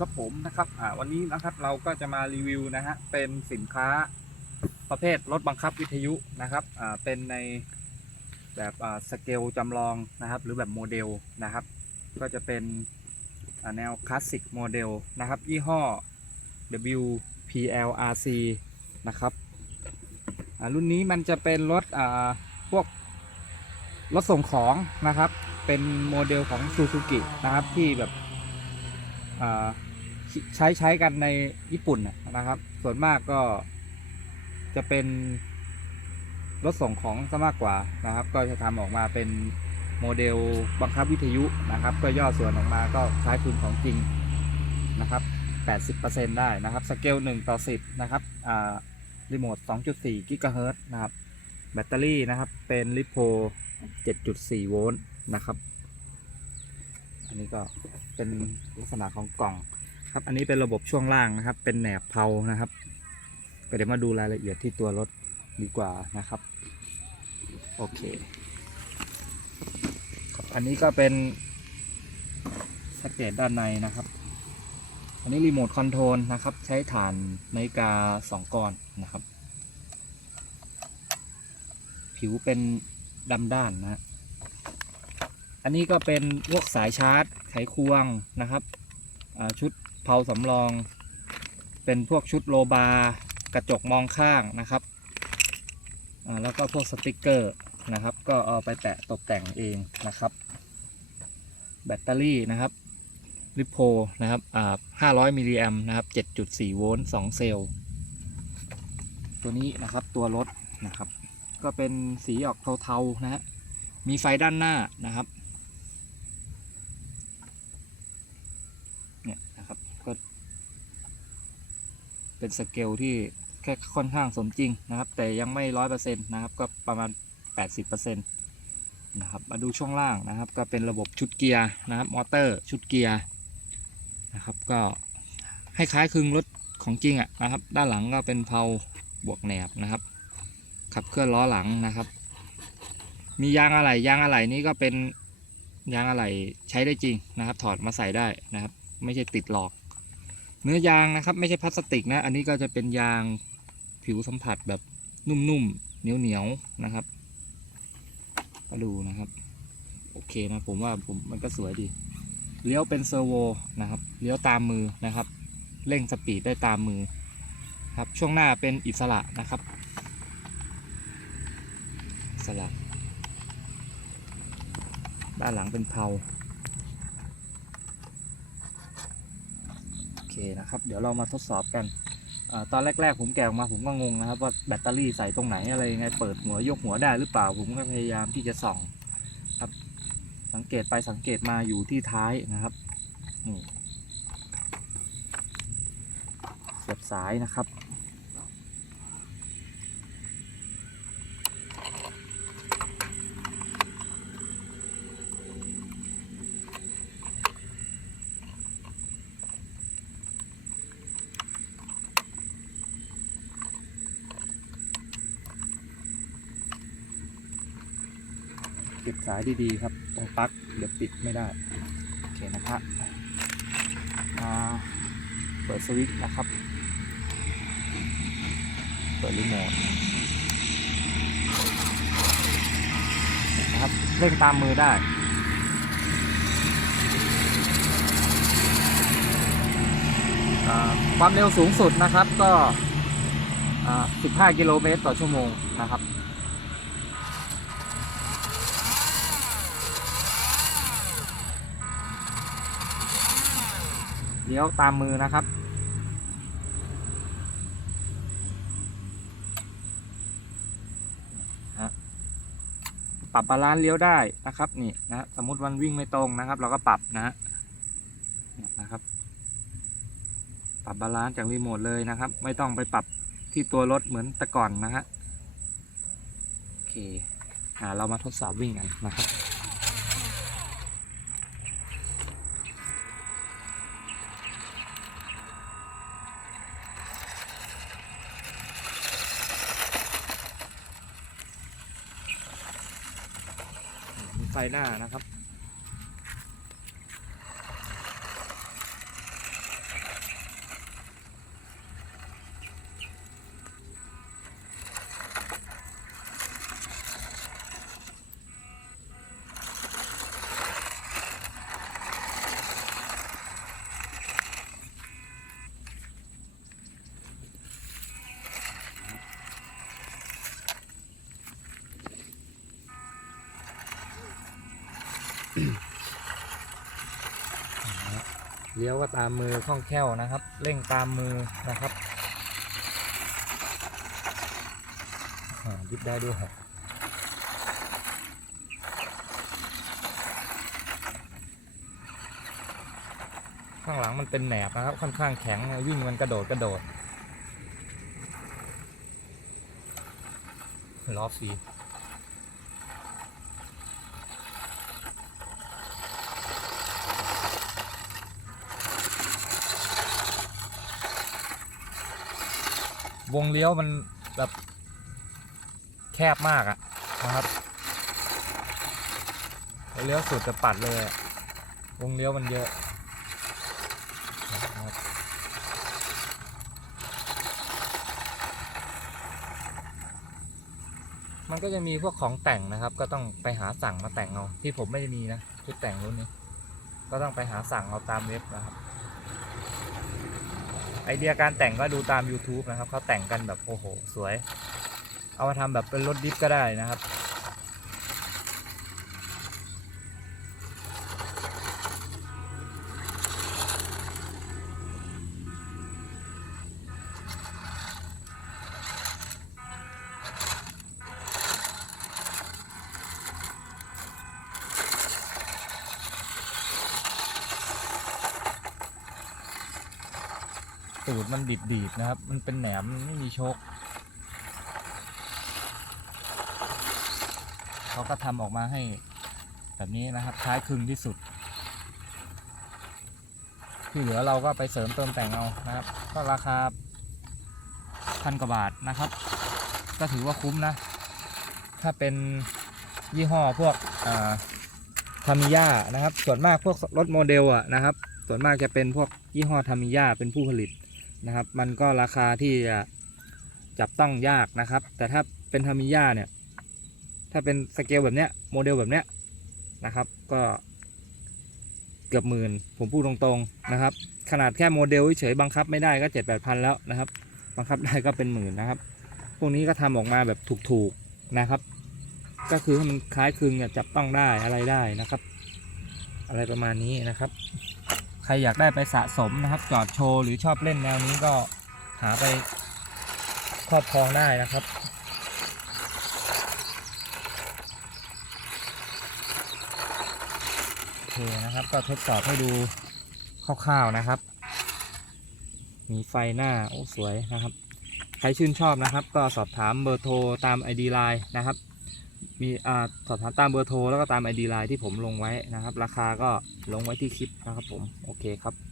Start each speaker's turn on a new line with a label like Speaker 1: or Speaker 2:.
Speaker 1: ครับผมนะครับอ่าวันนี้นะครับเราก็จะมารีวิวนะฮะเป็นสินค้าประเภทรถบังคับวิทยุนะครับอ่าเป็นในแบบอ่าสเกลจำลองนะครับ หรือแบบโมเดลนะครับ ก็จะเป็นแนวคลาสสิกโมเดลนะครับ ยี่ห้อ WPLRC นะครับรุ่นนี้มันจะเป็นรถพวกรถส่งของนะครับ เป็นโมเดลของ Suzuki นะครับที่แบบ ใช้ใช้กันในญี่ปุ่นนะครับ ส่วนมากก็จะเป็นรถส่งของซะมากกว่านะครับ ก็จะทำออกมาเป็นโมเดลบังคับวิทยุนะครับ ก็ย่อส่วนออกมาก็คล้คลึงของจริงนะครับ 80%ได้นะครับ สเกล 1 ต่อ 10 นะครับ อ่า รีโมท 2.4 กิกะเฮิรตซ์นะครับ แบตเตอรี่นะครับ เป็นลิโพ7.4 โวลต์นะครับ อันนี้ก็เป็นลักษณะของกล่อง ครับอันนี้เป็นระบบช่วงล่างนะครับ เป็นแหนบเพลานะครับ ก็เดี๋ยวมาดูรายละเอียดที่ตัวรถดีกว่านะครับ โอเค อันนี้ก็เป็นสเกตด้านในนะครับ อันนี้รีโมทคอนโทรลนะครับ ใช้ฐานนาฬิกาสองก้อนนะครับ ผิวเป็นดำด้านนะ อันนี้ก็เป็นพวกสายชาร์จ ไขควงนะครับอ่าชุด เพาสำรอง เป็นพวกชุดโลบาร์กระจกมองข้างนะครับ แล้วก็พวกสติกเกอร์นะครับ ก็เอาไปแปะตกแต่งเองนะครับ แบตเตอรี่นะครับลิโพนะครับอ่า500มิลลิแอมนะครับ7.4โวลต์2เซลล์ ตัวนี้นะครับตัวรถนะครับ ก็เป็นสีออกเทาๆนะฮะ มีไฟด้านหน้านะครับ เนี่ยนะครับก็ เป็นสเกลที่แค่ค่อนข้างสมจริงนะครับ แต่ยังไม่ร้อยเปอร์เซ็นต์นะครับ ก็ประมาณแปดสิบเปอร์เซ็นต์นะครับ มาดูช่วงล่างนะครับ ก็เป็นระบบชุดเกียร์นะครับ มอเตอร์ชุดเกียร์นะครับ ก็ให้คล้ายคลึงรถของจริงอะนะครับ ด้านหลังก็เป็นเพลาบวกแหนบนะครับ ขับเคลื่อนล้อหลังนะครับ มียางอะไหล่ยางอะไหล่นี้ก็เป็นยางอะไหล่ใช้ได้จริงนะครับ ถอดมาใส่ได้นะครับ ไม่ใช่ติดหลอก เนื้อยางนะครับ ไม่ใช่พลาสติกนะ อันนี้ก็จะเป็นยางผิวสัมผัสแบบนุ่มๆเหนียวๆนะครับ ก็ดูนะครับ โอเคนะผมว่าผมมันก็สวยดีเลี้ยวเป็นเซอร์โวนะครับเลี้ยวตามมือนะครับ เร่งสปีดได้ตามมือครับช่วงหน้าเป็นอิสระนะครับอิสลับด้านหลังเป็นเพลาโอเค นะครับ เดี๋ยวเรามาทดสอบกันอตอนแรก ๆ ผมแกะออกมาผมก็งงนะครับ ว่าแบตเตอรี่ใส่ตรงไหนอะไรยังไงเปิดหัวยกหัวได้หรือเปล่าผมก็พยายามที่จะส่องครับ สังเกตไปสังเกตมาอยู่ที่ท้ายนะครับนี่เสียบสายนะครับ เก็บสายดีๆครับ ตรงปลั๊กเดี๋ยวปิดไม่ได้ โอเคนะครับอ่าเปิดสวิตช์นะครับ เปิดรีโมทนะครับเร่งตามมือได้ความเร็วสูงสุดนะครับก็ 15 กิโลเมตรต่อชั่วโมงนะครับ เลี้ยวตามมือนะครับ ปรับบาลานซ์เลี้ยวได้นะครับนี่นะสมมติมันวิ่งไม่ตรงนะครับ เราก็ปรับนะฮะเนี่ยนะครับ ปรับบาลานซ์จากรีโมทเลยนะครับ ไม่ต้องไปปรับที่ตัวรถเหมือนแต่ก่อนนะฮะโอเคอ่าเรามาทดสอบวิ่งกันนะครับ มี ไฟหน้านะครับ เลี้ยวก็ตามมือคล่องแคล่วนะครับ เร่งตามมือนะครับดิบได้ด้วยข้างหลังมันเป็นแหนบนะครับ ค่อนข้างแข็งวิ่งมันกระโดดกระโดดล้อฟรี วงเลี้ยวมันแบบแคบมากอะนะครับเลี้ยวสุดจะปัดเลยวงเลี้ยวมันเยอะมันก็จะมีพวกของแต่งนะครับ ก็ต้องไปหาสั่งมาแต่งเอาที่ผมไม่ได้มีนะชุดแต่งรุ่นนี้ ก็ต้องไปหาสั่งเอาตามเว็บนะครับ ไอเดียการแต่งก็ดูตาม YouTube นะครับเขาแต่งกันแบบโอ้โห สวย เอามาทำแบบเป็นรถดิฟก็ได้นะครับ ตูดมันดิบดีบๆนะครับ มันเป็นแหนมไม่มีชคเขาก็ทำออกมาให้แบบนี้นะครับคล้ายคลึงที่สุด ที่เหลือเราก็ไปเสริมเติมแต่งเอานะครับ ก็ราคาพันกว่าบาทนะครับ ก็ถือว่าคุ้มนะ ถ้าเป็นยี่ห้อพวกทามิยานะครับ ส่วนมากพวกรถโมเดลอะนะครับ ส่วนมากจะเป็นพวกยี่ห้อทามิยาเป็นผู้ผลิต นะครับ มันก็ราคาที่จะจับต้องยากนะครับ แต่ถ้าเป็นทามิยาเนี่ย ถ้าเป็นสเกลแบบเนี้ยโมเดลแบบเนี้ยนะครับ ก็เกือบหมื่น ผมพูดตรงๆนะครับ ขนาดแค่โมเดลเฉยๆบังคับไม่ได้ก็เจ็ดแปดพันแล้วนะครับ บังคับได้ก็เป็นหมื่นนะครับ พวกนี้ก็ทำออกมาแบบถูกๆนะครับ ก็คือให้มันคล้ายคลึงจับต้องได้อะไรได้นะครับ อะไรประมาณนี้นะครับ ใครอยากได้ไปสะสมนะครับ จอดโชว์หรือชอบเล่นแนวนี้ก็หาไปครอบครองได้นะครับ โอเคนะครับก็ทดสอบให้ดูคร่าวๆนะครับ มีไฟหน้า โอ้ สวยนะครับ ใครชื่นชอบนะครับ ก็สอบถามเบอร์โทรตาม ID Line นะครับ มีอ่าสอบถามตามเบอร์โทรแล้วก็ตาม ID ไลน์ที่ผมลงไว้นะครับ ราคาก็ลงไว้ที่คลิปนะครับผม โอเคครับ